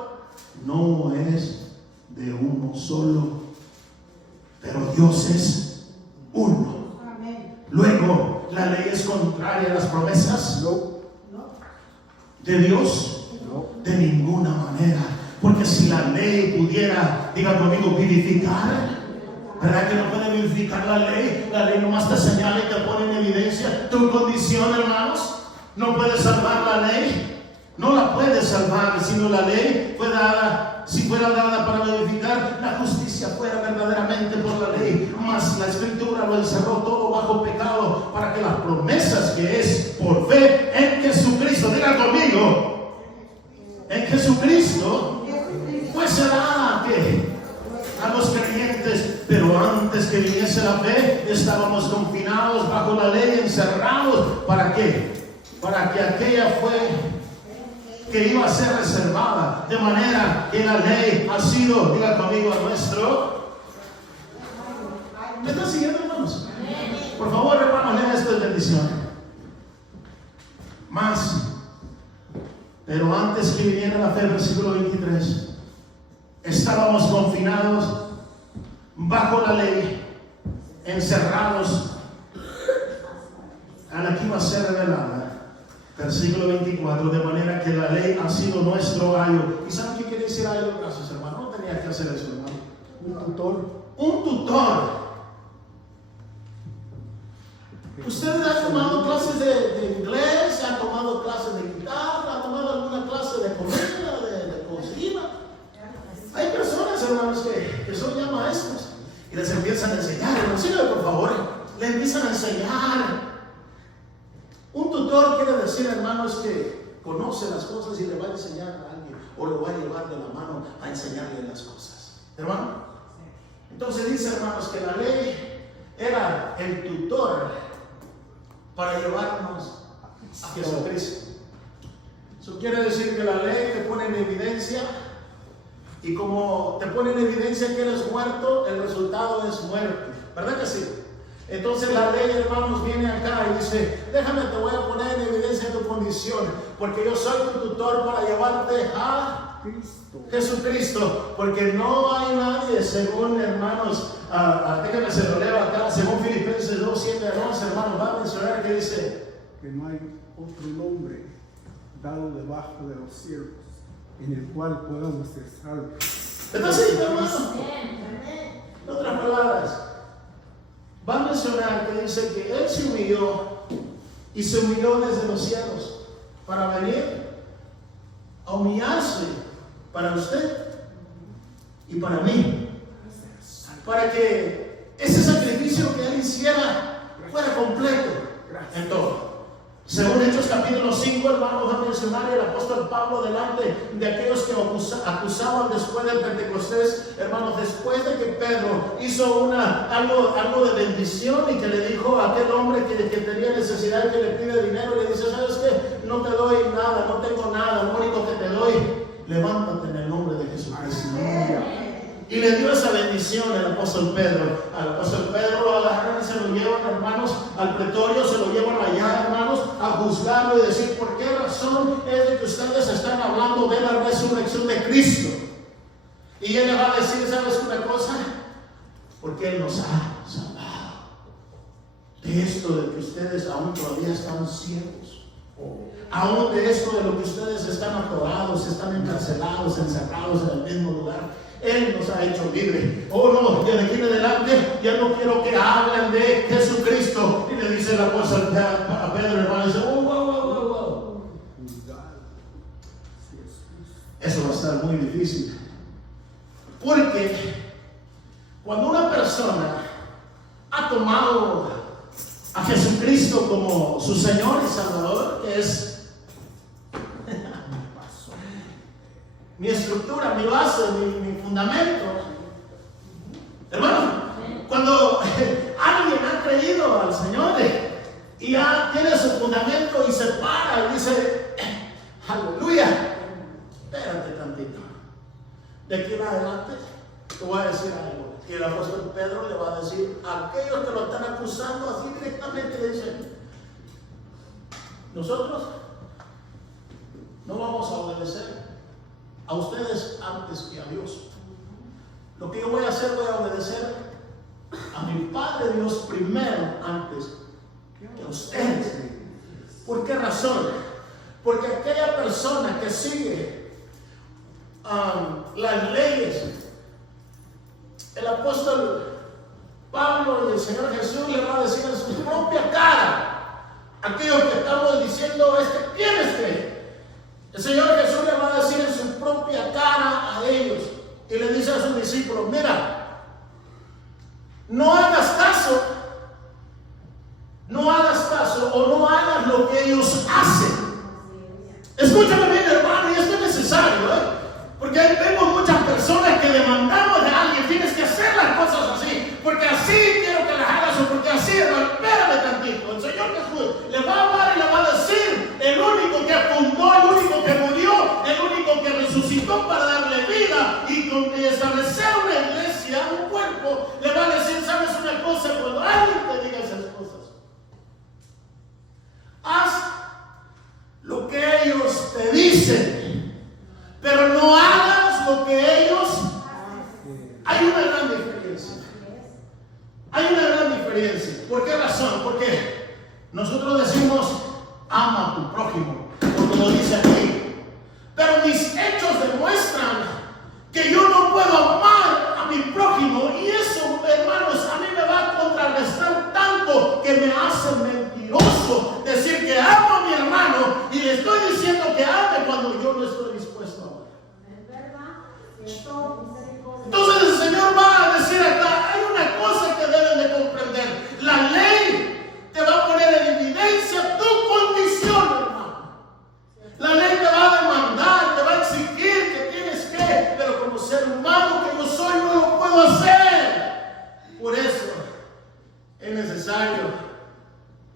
no es de uno solo, pero Dios es uno. Luego, ¿la ley es contraria a las promesas? ¿De Dios? De ninguna manera. Porque si la ley pudiera, diga conmigo, vivificar, ¿verdad que no puede vivificar la ley? La ley nomás te señala y te pone en evidencia tu condición, hermanos. No puede salvar la ley. No la puede salvar, sino la ley fue dada, si fuera dada para vivificar, la justicia fuera verdaderamente por la ley. Mas la Escritura lo encerró todo bajo pecado, para que las promesas que es por fe en Jesucristo, diga conmigo, en Jesucristo, fuese dada a los creyentes. Pero antes que viniese la fe, estábamos confinados bajo la ley, encerrados. ¿Para qué? Para que aquella que iba a ser reservada, de manera que la ley ha sido, diga conmigo, a nuestro. ¿Me están siguiendo, hermanos? Por favor, hermanos, lean esto de bendición. Más, pero antes que viniera la fe, versículo 23, estábamos confinados bajo la ley, encerrados a la que iba a ser revelada. Versículo 24, de manera que la ley ha sido nuestro ayo. ¿Y saben qué quiere decir ayo? Gracias, hermano. No tenía que hacer eso, hermano. Un tutor. Un tutor. Ustedes han tomado clases de inglés, han tomado clases de guitarra, han tomado alguna clase de comedia, de cocina. Hay personas, hermanos, que son ya maestros y les empiezan a enseñar. Síganme, por favor. Les empiezan a enseñar. Un tutor quiere decir, hermanos, que conoce las cosas y le va a enseñar a alguien, o lo va a llevar de la mano a enseñarle las cosas. ¿Hermano? Entonces dice, hermanos, que la ley era el tutor para llevarnos a Jesucristo. Eso quiere decir que la ley te pone en evidencia, y como te pone en evidencia que eres muerto, el resultado es muerte. ¿Verdad que sí? Entonces la ley, hermanos, viene acá y dice, déjame, te voy a poner en evidencia tu condición, porque yo soy tu tutor para llevarte a Jesucristo, porque no hay nadie, según, hermanos, déjenme se lo leo acá, según Filipenses 2, 7 al 11, hermanos, va a mencionar que dice que no hay otro nombre dado debajo de los cielos en el cual podamos ser salvos. Entonces, hermanos, en otras palabras, va a mencionar que dice que Él se humilló y se humilló desde los cielos para venir a humillarse para usted y para mí, para que ese sacrificio que Él hiciera fuera completo en todo. Según Hechos capítulo 5, hermanos, va a mencionar el apóstol Pablo delante de aquellos que acusaban después del Pentecostés, hermanos, después de que Pedro hizo algo de bendición y que le dijo a aquel hombre que tenía necesidad, que le pide dinero, le dice, ¿sabes qué? No te doy nada, no tengo nada, lo único que te doy, levántate en el nombre de Jesucristo. Y le dio esa bendición al apóstol Pedro. Al apóstol Pedro lo agarran y se lo llevan, hermanos, al pretorio, se lo llevan allá, hermanos, a juzgarlo y decir, ¿por qué razón es de que ustedes están hablando de la resurrección de Cristo? Y él le va a decir, ¿sabes una cosa? Porque Él nos ha salvado de esto de que ustedes aún todavía están ciegos. Aún de esto de lo que ustedes están atorados, están encarcelados, encerrados en el mismo lugar. Él nos ha hecho libres. Oh no, de aquí en adelante ya no quiero que hablen de Jesucristo. Y le dice el apóstol a Pedro, hermano, dice, wow. Eso va a estar muy difícil. Porque cuando una persona ha tomado a Jesucristo como su Señor y Salvador, que es mi estructura, mi base, mi fundamento. Hermano, cuando alguien ha creído al Señor y ya tiene su fundamento y se para y dice, aleluya, espérate tantito. De aquí en adelante te voy a decir algo. Y el apóstol Pedro le va a decir a aquellos que lo están acusando así directamente, le dicen, nosotros no vamos a obedecer a ustedes antes que a Dios. Lo que yo voy a hacer, voy a obedecer a mi Padre Dios primero antes que a ustedes. ¿Por qué razón? Porque aquella persona que sigue las leyes, el apóstol Pablo y el Señor Jesús le va a decir en su propia cara, aquello que estamos diciendo es que tienes que. El Señor Jesús le va a decir en su propia cara a ellos y le dice a sus discípulos, mira, no hagas caso o no hagas lo que ellos hacen. Escúchame bien, hermano, y esto es necesario, porque vemos muchas personas que demandamos de alguien, tienes que hacer las cosas así, porque así quiero que las hagas o porque así, hermano, espérame tantito. El Señor Jesús le va a hablar y le va a decir, el único que fundó, el único que murió, el único que resucitó para darle vida y establecer una iglesia, un cuerpo, le va a decir, ¿sabes una cosa? Cuando alguien te diga esas cosas, haz lo que ellos te dicen, pero no hagas lo que ellos hacen. Hay una gran diferencia. Hay una gran diferencia. ¿Por qué razón? Porque nosotros decimos, ama a tu prójimo, como lo dice aquí. Pero mis hechos demuestran que yo no puedo amar a mi prójimo. Y eso, hermanos, a mí me va a contrarrestar tanto que me hace mentiroso decir que amo a mi hermano y le estoy diciendo que ame cuando yo no estoy dispuesto a amar. Entonces el Señor va a decir acá, hay una cosa que deben de comprender. La ley te va a poner en evidencia tu condición, hermano. La ley te va a demandar, te va a exigir que tienes que, pero como ser humano que yo soy no lo puedo hacer. Por eso es necesario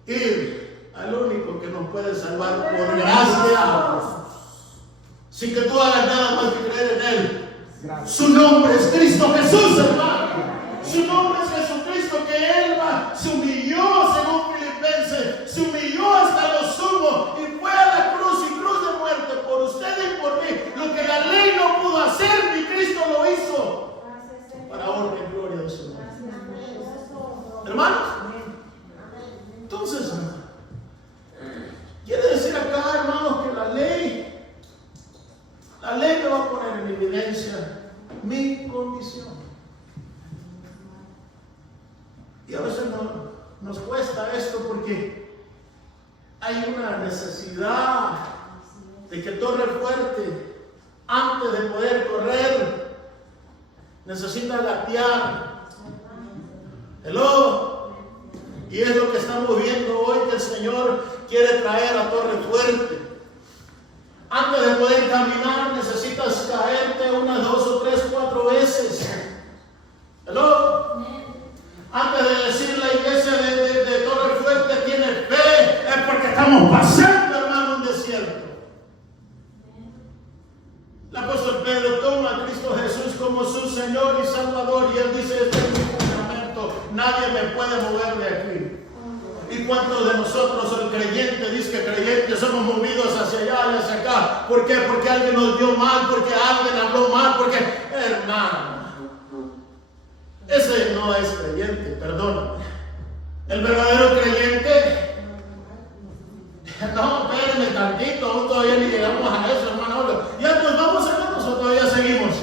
ir al único que nos puede salvar por gracia, sin que tú hagas nada más que creer en Él. Su nombre es Cristo Jesús, hermano. Su nombre es Jesucristo, que Él se humilló, según Filipenses, se humilló hasta lo sumo y fue a la cruz y cruz de muerte por usted y por mí. Lo que la ley no pudo hacer, mi Cristo lo hizo para honra y gloria de su nombre. Hermanos, entonces, quiere decir acá, hermanos, que la ley me va a poner en evidencia mi condición. Y a veces nos cuesta esto porque hay una necesidad de que torre fuerte, antes de poder correr, necesita gatear. Hello. Y es lo que estamos viendo hoy, que el Señor quiere traer a torre fuerte. Antes de poder caminar necesitas caerte unas 2 o 3, 4 veces. Hello. Antes de decir la iglesia de Torre Fuerte tiene fe, es porque estamos pasando, hermano, un desierto. El apóstol Pedro toma a Cristo Jesús como su Señor y Salvador y él dice: este es mi fundamento, nadie me puede mover de aquí. ¿Y cuántos de nosotros, el creyente, dice que creyentes, somos movidos hacia allá y hacia acá? ¿Por qué? Porque alguien nos dio mal, porque alguien habló mal, porque, hermano, ese no es creyente, perdón. El verdadero creyente, no, espérenme tantito, aún todavía ni llegamos a eso, hermano. Ya nos vamos, hermanos, o todavía seguimos.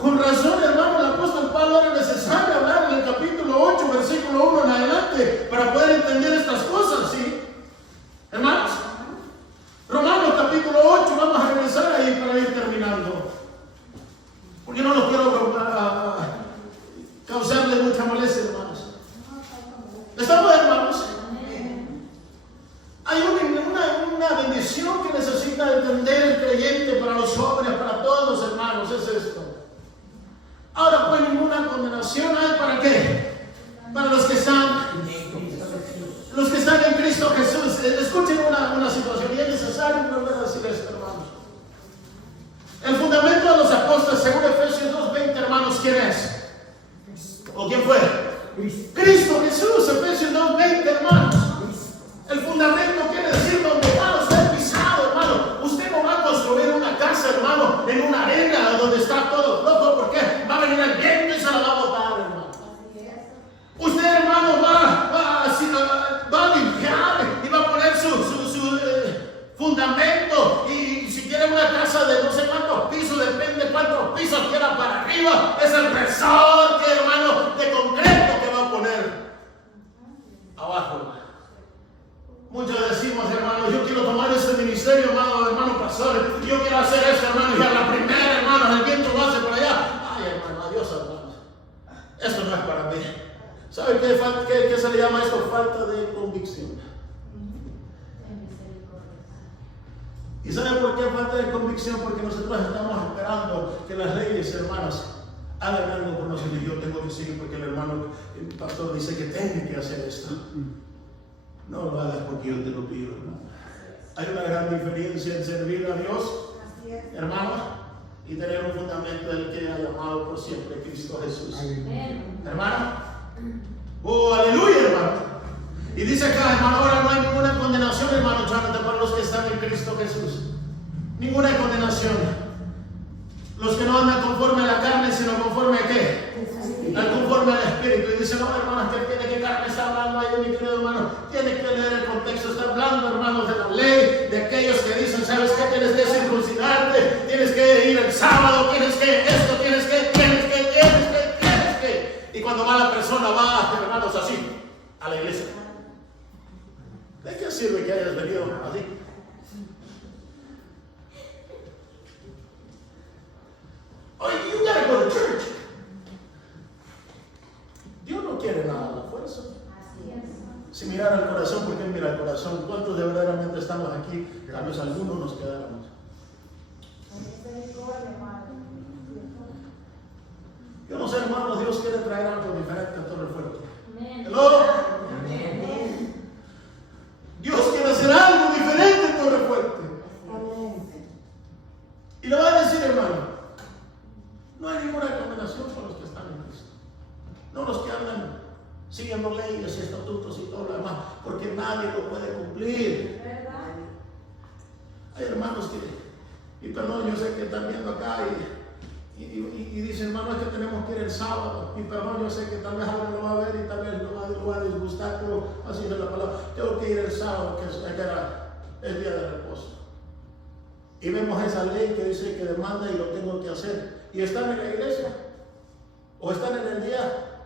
Con razón, hermano, el apóstol Pablo era necesario hablar en el capítulo 8, versículo 1 en adelante, para poder entender estas cosas, ¿sí? Hermanos, Romanos capítulo 8, vamos a regresar ahí para ir terminando. Porque no los quiero causarle mucha molestia, hermanos. ¿Estamos, hermanos? Hay una bendición que necesita entender el creyente para los jóvenes, para todos los hermanos, es esto. Ahora pues ninguna condenación hay, ¿para qué? Para los que están en Cristo Jesús. Escuchen una situación, y es necesario volver a decir esto, hermanos. El fundamento de los apóstoles, según Efesios 2:20, hermanos, ¿quién es? ¿O quién fue? Cristo Jesús, Efesios 2:20, hermanos. El fundamento quiere decir donde va usted pisado, hermano. Usted no va a construir una casa, hermano, en una arena donde está todo flojo, porque va a venir el viento y se la va a botar, hermano. Usted, hermano, va a limpiar y va a poner su fundamento. Y si quiere una casa de no sé cuántos pisos, depende de cuántos pisos quiera para arriba, es el resorte, hermano, de concreto que va a poner abajo, hermano. Muchos decimos, hermano, yo quiero tomar ese ministerio, hermano pastor, yo quiero hacer eso, hermano, y a la primera, hermano, el viento lo hace por allá. Ay, hermano, adiós, hermano. Esto no es para mí. ¿Sabe qué se le llama esto? Falta de convicción. ¿Y sabe por qué falta de convicción? Porque nosotros estamos esperando que las leyes, hermanas, hagan algo por nosotros. Y yo tengo que seguir porque el pastor dice que tengo que hacer esto. No lo hagas porque yo te lo pido, hermano. Hay una gran diferencia en servir a Dios, hermano, y tener un fundamento del que ha llamado por siempre Cristo Jesús. Hermano, oh, aleluya, hermano. Y dice acá, hermano, ahora no hay ninguna condenación, hermano Jonathan, para los que están en Cristo Jesús. Ninguna condenación. Los que no andan conforme a la carne, sino conforme a qué? Conforme al Espíritu. Y dice, no, hermanos, ¿de qué carne está hablando ahí, mi querido hermano? Tiene que leer el contexto. Está hablando, hermanos, de la ley, de aquellos que dicen, ¿sabes qué? Tienes que circuncidarte, tienes que ir el sábado, tienes que esto, tienes que. Y cuando va la persona, va, hermanos, así, a la iglesia. ¿De qué sirve que hayas venido así? Oh, you gotta go to church. Dios no quiere nada a la fuerza. Si mirara el corazón, ¿por qué mira el corazón? ¿Cuántos de verdaderamente estamos aquí? Tal vez algunos nos quedáramos. Yo no sé, hermanos, Dios quiere traer algo diferente a Torre Fuerte. ¿Hello? Dios quiere hacer algo diferente en Torre Fuerte. Y le va a decir, hermano, no hay ninguna condenación para los que están en Cristo. No los que andan nadie lo puede cumplir. Hay hermanos que, y perdón, yo sé que están viendo acá y dicen, hermano, es que tenemos que ir el sábado. Y perdón, yo sé que tal vez alguien lo va a ver y tal vez lo va a disgustar, pero así es la palabra. Tengo que ir el sábado, que era el día de reposo. Y vemos esa ley que dice que demanda y lo tengo que hacer. Y están en la iglesia o están en el día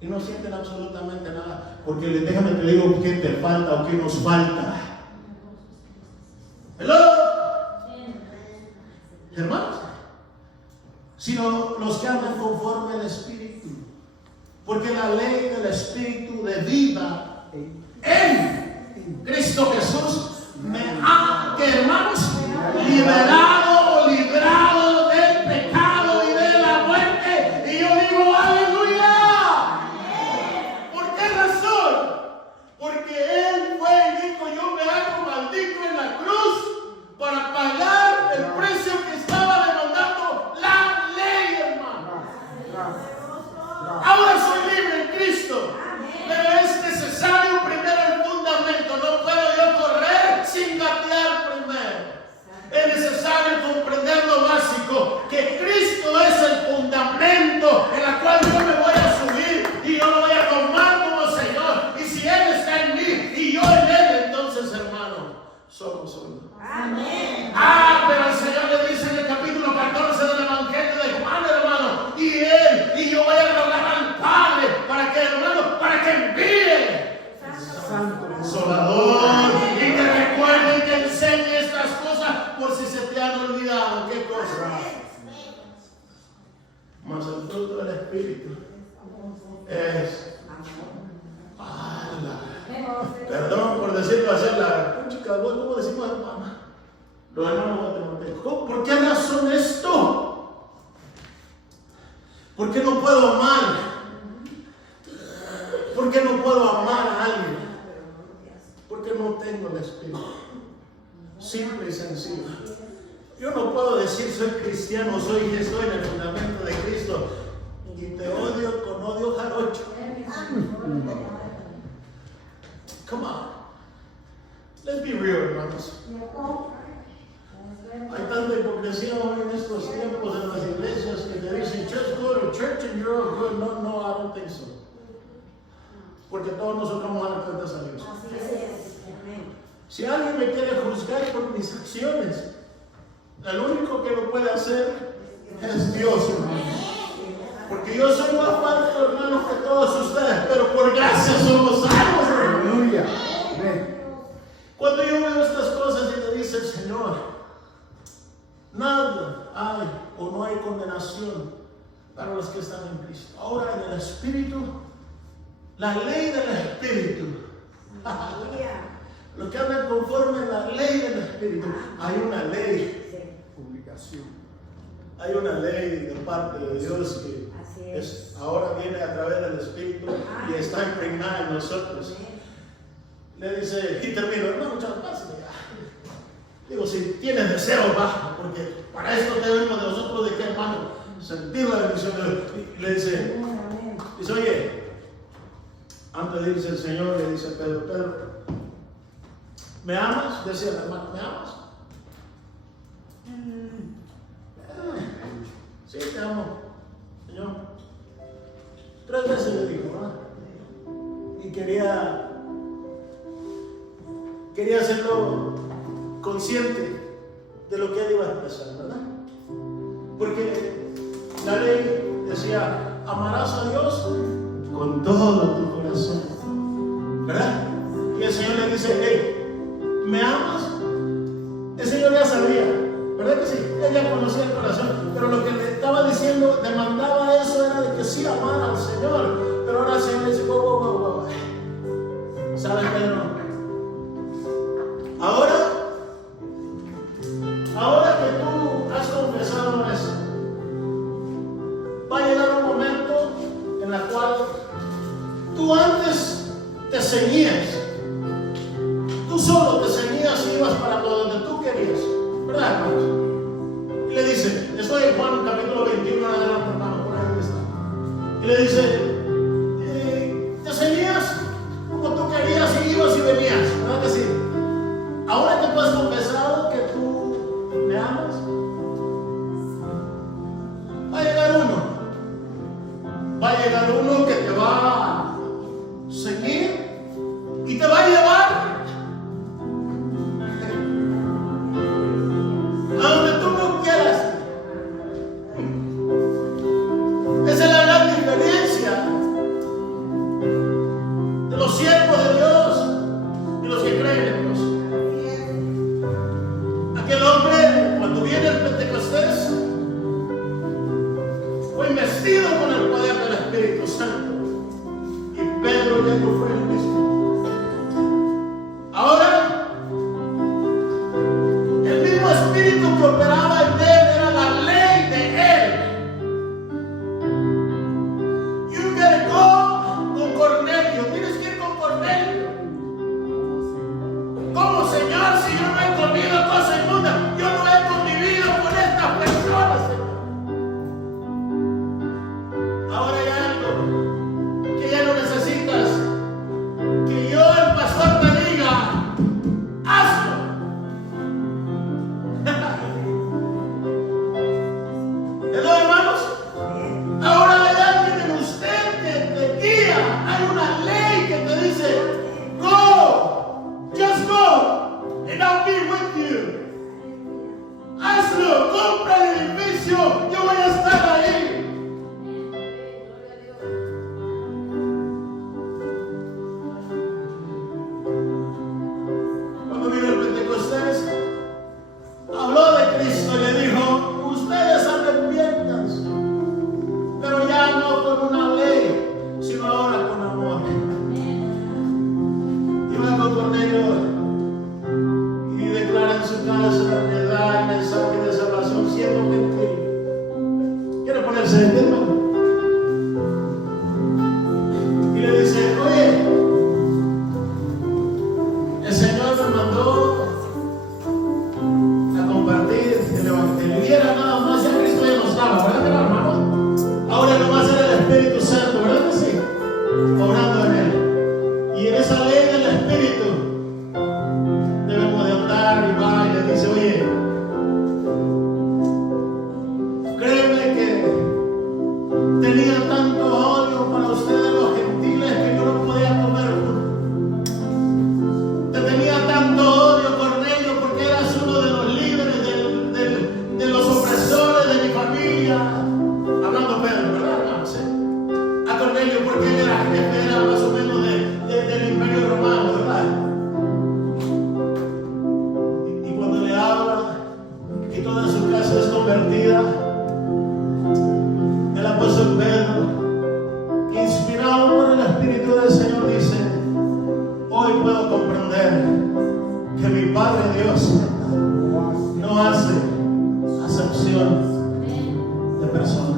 y no sienten absolutamente nada. Porque déjame te digo qué te falta o qué nos falta. Hello, hermanos, sino los que andan conforme al Espíritu. Porque la ley del Espíritu de vida en Cristo Jesús me ha, que hermanos, liberado o librado del pecado y de la muerte. Y yo digo, aleluya. ¿Por qué razón? Porque Él fue y dijo, yo me hago maldito en la cruz para pagar el precio que estaba demandando la ley, hermano. Ahora soy libre en Cristo, pero es necesario primero el fundamento. No puedo yo correr sin gatear primero. Es necesario comprender lo básico, que Cristo es el fundamento en el cual yo me voy a subir y yo lo voy a tomar como Señor. Y si Él está en mí y yo en Él, entonces, hermano, somos uno. Amén. Pero el Señor le dice en el capítulo 14 del Evangelio de Juan, hermano, y Él y yo voy a rogar al Padre para que, hermano, para que envíe Santo Consolador y que recuerde y que enseñe estas cosas por si se te han olvidado. ¿Qué cosa? Mas el fruto del Espíritu es perdón por decirlo así, la chica, ¿cómo decimos, hermana? Los hermanos guatemaltecos. ¿Por qué razón esto? ¿Por qué no puedo amar? ¿Por qué no puedo amar a alguien? Porque no tengo el Espíritu. Simple y sencillo. Yo no puedo decir soy cristiano, estoy en el fundamento de Cristo y te odio con odio jarocho. Come on. Let's be real, hermanos. Hay tanta hipocresía hoy en estos tiempos en las iglesias que te dicen, just go to church and you're all good. No, I don't think so. Porque todos nosotros vamos a dar cuentas a Dios. Si alguien me quiere juzgar por mis acciones, el único que lo puede hacer es Dios, hermanos. Porque yo soy más falto, hermanos, que todos ustedes, pero por gracia somos salvos. Aleluya. Cuando yo veo estas cosas y me dice el Señor, nada hay o no hay condenación para los que están en Cristo. Ahora en el Espíritu, la ley del Espíritu. Los que andan conforme a la ley del Espíritu. Hay una ley. Obligación. Hay una ley de parte de Dios que ahora viene a través del Espíritu y está impregnada en nosotros. Le dice, y termino, hermano, muchas gracias. Digo, si tienes deseo, baja, porque para esto debemos de nosotros, ¿de qué, hermano? Sentir la bendición de Dios. Y le dice, oye, antes de irse el Señor, le dice Pedro, ¿me amas? Decía el hermano, ¿me amas? Sí, te amo, Señor. 3 veces le dijo, ¿verdad? Y quería hacerlo consciente de lo que él iba a expresar, ¿verdad? Porque la ley decía, amarás a Dios con todo tu corazón, ¿verdad? Y el Señor le dice, hey, ¿me amas? El Señor ya sabía, ¿verdad que sí? Él ya conocía el corazón, pero lo que le estaba diciendo, demandaba eso, era de que sí amara al Señor. Pero ahora el Señor le dice, wow. ¿Sabes, Pedro? Ahora que tú has confesado eso, va a llegar un momento en el cual tú antes te ceñías, tú solo te ceñías y ibas para donde tú querías, ¿verdad, hermanos? Y le dice, estoy en Juan capítulo 21, adelante, hermano, por ahí está. Y le dice, te ceñías como tú querías y ibas y venías. pastor Cornelio y declara en su casa piedad y mensaje de salvación siendo gentil. ¿Quiere ponerse de pie, hermano? Y le dice, oye, el Señor me mandó a compartir el Evangelio. Y era nada más, ya Cristo ya no estaba, ¿verdad, hermanos? Ahora no va a ser el Espíritu Santo, ¿verdad que sí? Obrando en él. Y en esa ley del Espíritu debemos de andar y va y le dice, oye, créeme que tenía tanto odio para ustedes los gentiles que yo no podía comer. Te tenía tanto odio, Cornelio, porque eras uno de los líderes de los opresores de mi familia. Hablando Pedro, ¿verdad, hermano? Sí. A Cornelio, porque él era jefe, era más o menos del Imperio Romano, ¿verdad? Y cuando le habla y toda su casa es convertida, el apóstol Pedro, inspirado por el Espíritu del Señor, dice, hoy puedo comprender que mi Padre Dios no hace acepción de personas.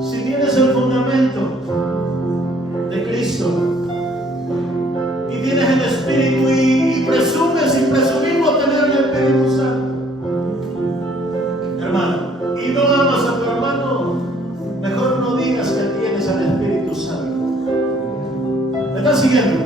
Si tienes el fundamento de Cristo y tienes el Espíritu y presumes y presumimos tener el Espíritu Santo, hermano, y no amas a tu hermano, mejor no digas que tienes al Espíritu Santo. ¿Me estás siguiendo?